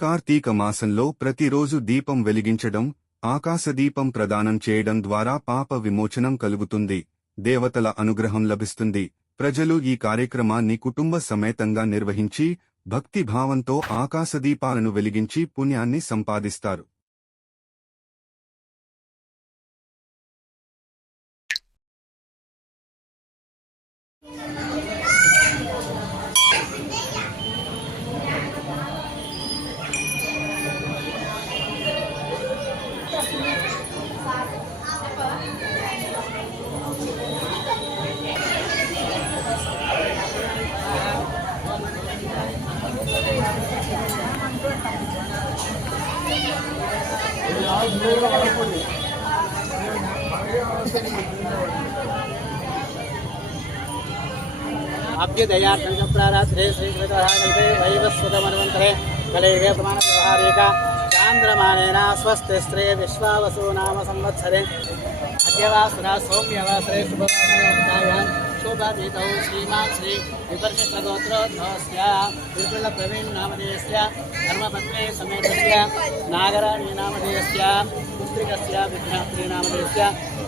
కార్తీక మాసంలో ప్రతిరోజు దీపం వెలిగించడం ఆకాశదీపం ప్రదానం చేయడం ద్వారా పాప విమోచనం కలుగుతుంది దేవతల అనుగ్రహం లభిస్తుంది. ప్రజలు ఈ కార్యక్రమాన్ని కుటుంబ సమేతంగా నిర్వహించి భక్తిభావంతో ఆకాశదీపాలను వెలిగించి పుణ్యాన్ని సంపాదిస్తారు. आपके दयार्थं च प्रारात्रे श्रीकृतहागल्पे वैवस्वतमन्वन्तरे कलयुगे प्रमाणव्यवहारिका चान्द्रमानेन स्वस्ति स्त्रे विश्वावसु नाम संवत्सरे अद्यवासरा सौम्यवासरे शुभवासरे शोभाधीतौ श्रीमान् श्री विपर्षगोत्रोद्धवस्य विपुलप्रवीणनामधेयस्य धर्मपत्नी समेतस्य नागराणीनामधेयस्य पुस्त्रिकस्य विघ्नात्रीनामधेयस्य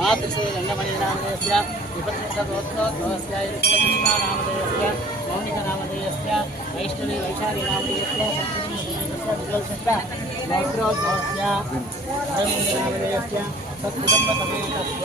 मातृश्रीरङ्गमणीनामधेयस्य विपर्षगोत्रोद्धवस्य कृष्णानामधेयस्य मौनिकनामधेयस्य वैष्णवी वैशालीनामधेयस्य संस्कृतस्य विदोषस्य सत्कुटुम्बसमेतस्य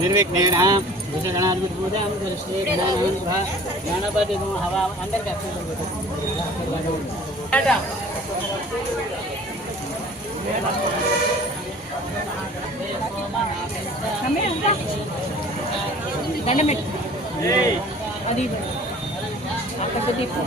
సింగాదేవి జలేస్మిన్ లేవమంటారా సార్? పూజ ప్రియాల మీద మీ మీద వెళ్ళకండి నిర్విఘ్నేన విషగణాధిపతి పూజ దృష్టి జ్ఞానానుగ్రహ గణపతి హవా అందరికీ అర్థం దండం పెట్టు అది అక్కడ దీపం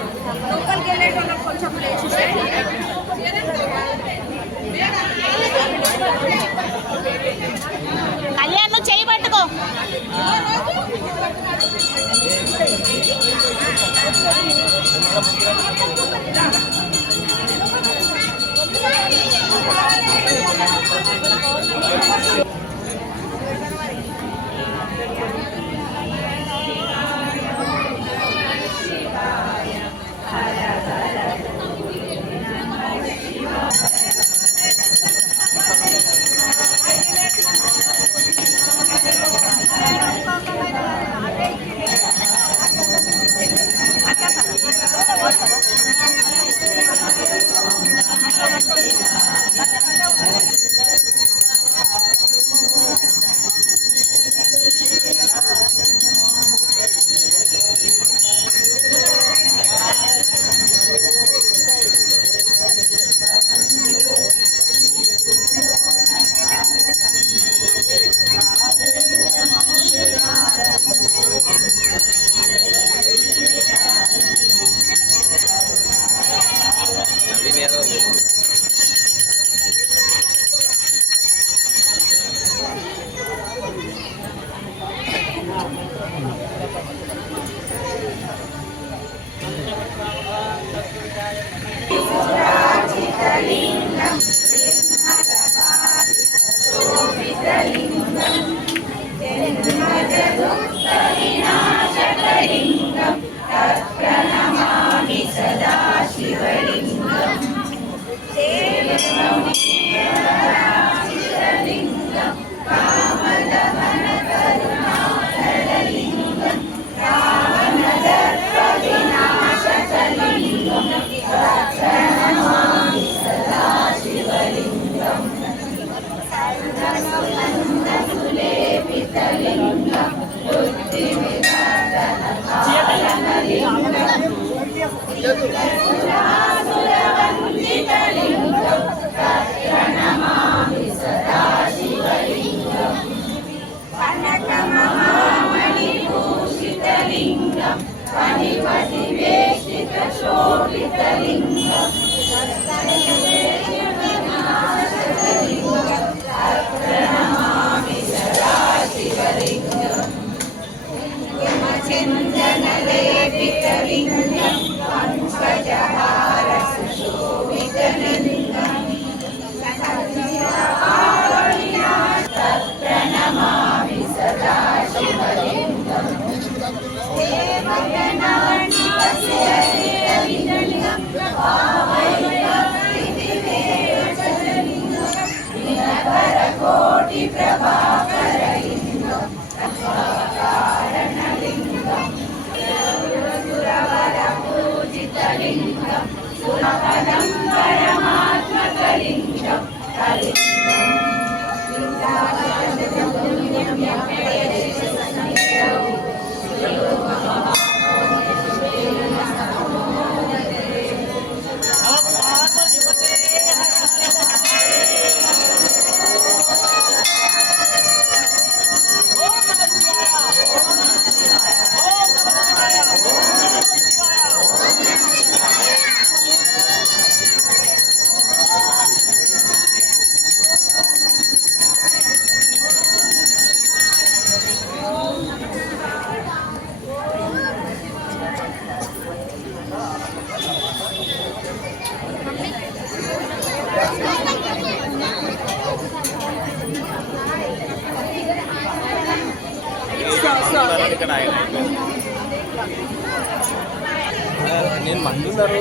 నేను మంది ఉన్నారు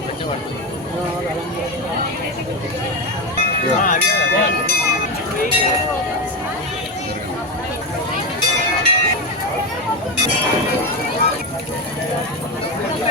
పెట్టేవాళ్ళు やった!